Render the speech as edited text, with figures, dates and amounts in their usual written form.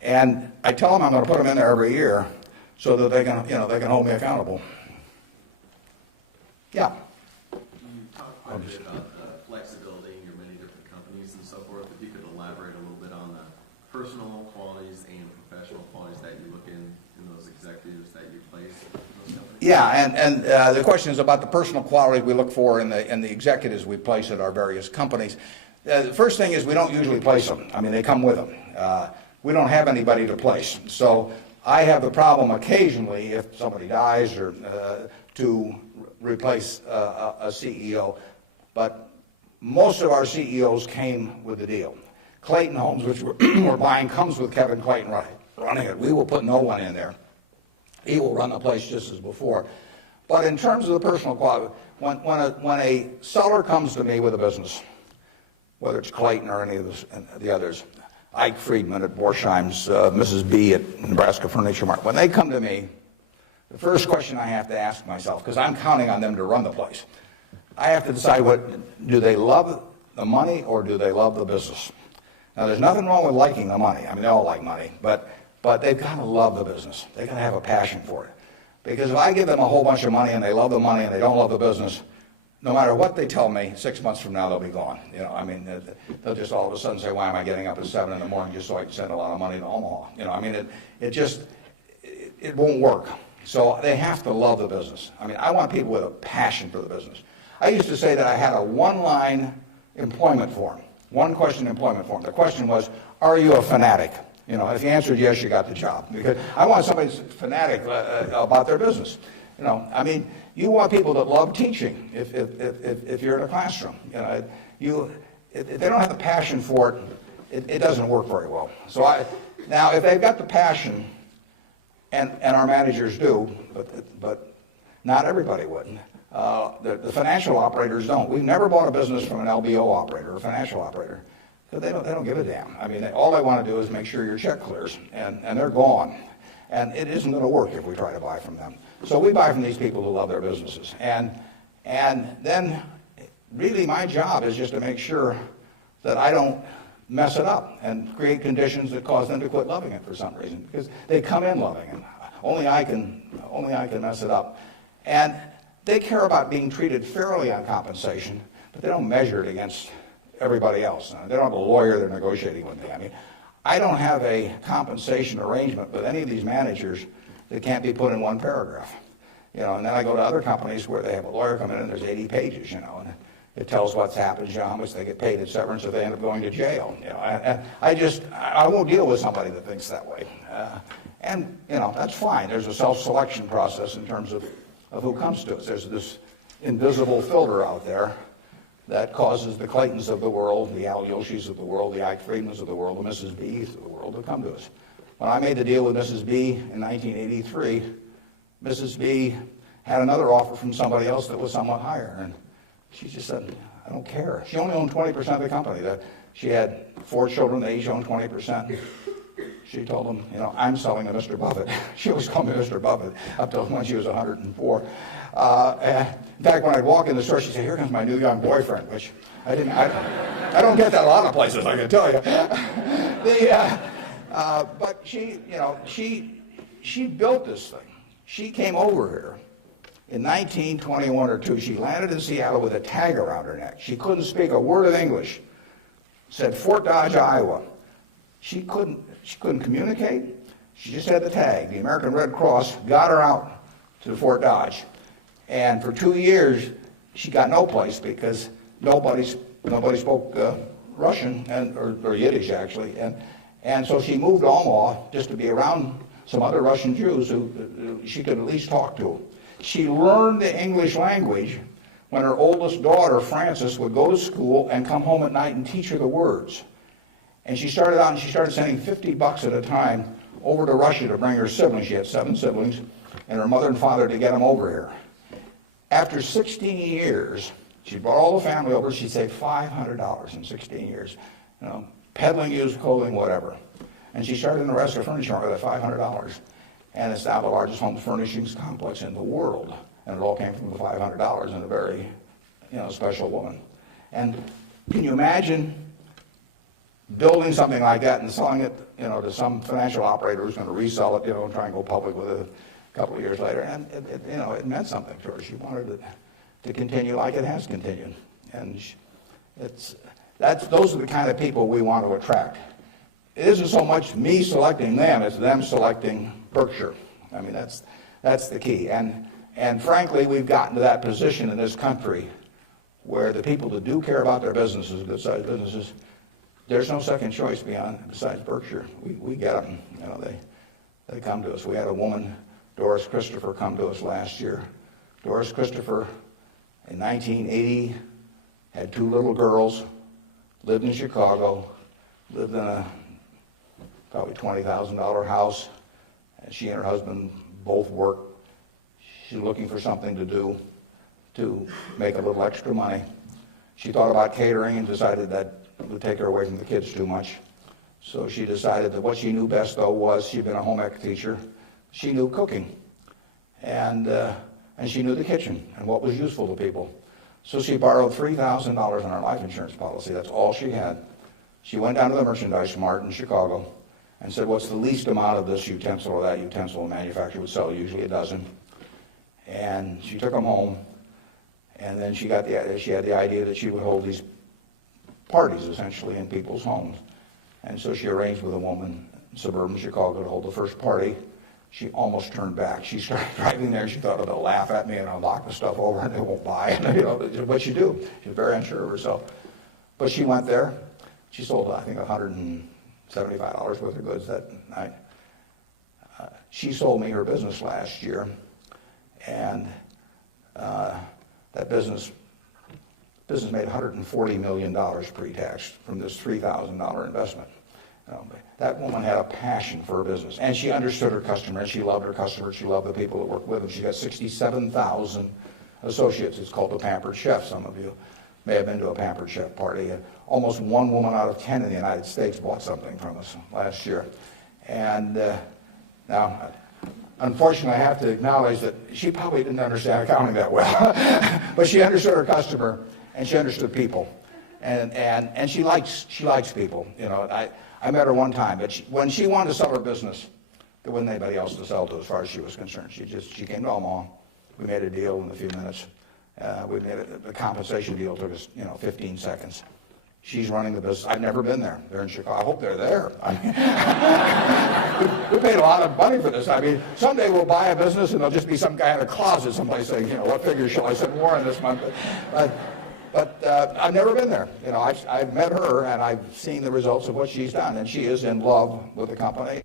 And I tell them I'm going to put them in there every year so that they can, they can hold me accountable. Yeah. You talked quite a bit about flexibility in your many different companies and so forth. If you could elaborate a little bit on the personal qualities and professional qualities that you look in those executives that you place in those companies. Yeah, and the question is about the personal qualities we look for in the executives we place at our various companies. The first thing is we don't usually place them. I mean, they come with them. We don't have anybody to place. So I have the problem occasionally, if somebody dies, or to replace a CEO. But most of our CEOs came with the deal. Clayton Homes, which we're buying, comes with Kevin Clayton running it. We will put no one in there. He will run the place just as before. But in terms of the personal quality, when a seller comes to me with a business, whether it's Clayton or any of the others, Ike Friedman at Borsheim's, Mrs. B at Nebraska Furniture Mart, when they come to me, the first question I have to ask myself, because I'm counting on them to run the place, I have to decide, do they love the money or do they love the business? Now, there's nothing wrong with liking the money. I mean, they all like money, but they've got to love the business. They've got to have a passion for it. Because if I give them a whole bunch of money and they love the money and they don't love the business, no matter what they tell me, 6 months from now they'll be gone. I mean, they'll just all of a sudden say, why am I getting up at 7 in the morning just so I can send a lot of money to Omaha? I mean, it won't work. So they have to love the business. I mean, I want people with a passion for the business. I used to say that I had a one-line employment form, one-question employment form. The question was, are you a fanatic? If you answered yes, you got the job. Because I want somebody who's fanatic about their business. I mean, you want people that love teaching if you're in a classroom. If they don't have the passion for it doesn't work very well. So now, if they've got the passion, and our managers do, but not everybody would. The financial operators don't. We've never bought a business from an LBO operator or a financial operator. They don't give a damn. I mean, all they want to do is make sure your check clears, and they're gone. And it isn't going to work if we try to buy from them. So we buy from these people who love their businesses. And then really my job is just to make sure that I don't mess it up and create conditions that cause them to quit loving it for some reason, because they come in loving it. Only I can mess it up. And they care about being treated fairly on compensation, but they don't measure it against everybody else. They don't have a lawyer they're negotiating with me. I mean, I don't have a compensation arrangement with any of these managers that can't be put in one paragraph. And then I go to other companies where they have a lawyer come in and there's 80 pages, and it tells what's happened, how much they get paid in severance if they end up going to jail. I won't deal with somebody that thinks that way. And that's fine. There's a self-selection process in terms of who comes to us. There's this invisible filter out there that causes the Claytons of the world, the Al Yoshis of the world, the Ike Friedmans of the world, the Mrs. B's of the world to come to us. When I made the deal with Mrs. B in 1983, Mrs. B had another offer from somebody else that was somewhat higher, and she just said, I don't care. She only owned 20% of the company. She had 4 children, they each owned 20%. She told them, I'm selling to Mr. Buffett. She always called me Mr. Buffett up till when she was 104. In fact, when I'd walk in the store, she'd say, here comes my new young boyfriend, which I don't get that a lot of places, I can tell you. But she built this thing. She came over here in 1921 or 2. She landed in Seattle with a tag around her neck. She couldn't speak a word of English. Said Fort Dodge, Iowa. She couldn't communicate. She just had the tag. The American Red Cross got her out to Fort Dodge. And for 2 years, she got no place because nobody spoke Russian or Yiddish, actually. And so she moved to Omaha just to be around some other Russian Jews who she could at least talk to. She learned the English language when her oldest daughter, Frances, would go to school and come home at night and teach her the words. And she started out and she started sending $50 at a time over to Russia to bring her siblings. She had 7 siblings, and her mother and father to get them over here. After 16 years, she brought all the family over. She saved $500 in 16 years, peddling used clothing, whatever. And she started in the Nebraska Furniture Mart with that $500. And it's now the largest home furnishings complex in the world. And it all came from the $500 and a very, special woman. And can you imagine building something like that and selling it, to some financial operator who's going to resell it, and try and go public with it a couple of years later. And it meant something to her. She wanted it to continue like it has continued. And those are the kind of people we want to attract. It isn't so much me selecting them, it's them selecting Berkshire. I mean, that's the key. And frankly, we've gotten to that position in this country where the people that do care about their businesses, good-sized businesses, there's no second choice besides Berkshire. We get them. They come to us. We had a woman, Doris Christopher, come to us last year. Doris Christopher, in 1980, had 2 little girls, lived in Chicago, lived in a probably $20,000 house. And she and her husband both worked. She's looking for something to do to make a little extra money. She thought about catering and decided that it would take her away from the kids too much. So she decided that what she knew best, though, was she'd been a home ec teacher. She knew cooking, and she knew the kitchen and what was useful to people. So she borrowed $3,000 on her life insurance policy. That's all she had. She went down to the merchandise mart in Chicago and said, what's the least amount of this utensil or that utensil a manufacturer would sell, usually a dozen. And she took them home, and then she had the idea that she would hold these parties, essentially, in people's homes. And so she arranged with a woman in suburban Chicago to hold the first party. She almost turned back. She started driving there. She thought, oh, they'll laugh at me and I'll knock the stuff over and they won't buy it. What you do. She was very unsure of herself. But she went there. She sold, I think, $175 worth of goods that night. She sold me her business last year, and that business made $140 million pre-tax from this $3,000 investment. That woman had a passion for her business, and she understood her customer, and she loved her customers. She loved the people that worked with them. She got 67,000 associates. It's called the Pampered Chef. Some of you may have been to a Pampered Chef party. Almost 1 woman out of 10 in the United States bought something from us last year. And now, unfortunately, I have to acknowledge that she probably didn't understand accounting that well, but she understood her customer and she understood people, and she likes people. I met her one time, but when she wanted to sell her business, there wasn't anybody else to sell to as far as she was concerned. She came to Omaha. We made a deal in a few minutes. The compensation deal took us 15 seconds. She's running the business. I've never been there. They're in Chicago. I hope they're there. I mean, we paid a lot of money for this. I mean, someday we'll buy a business and there'll just be some guy in a closet someplace saying, what figure shall I send Warren this month? But I've never been there. I've met her and I've seen the results of what she's done, and she is in love with the company.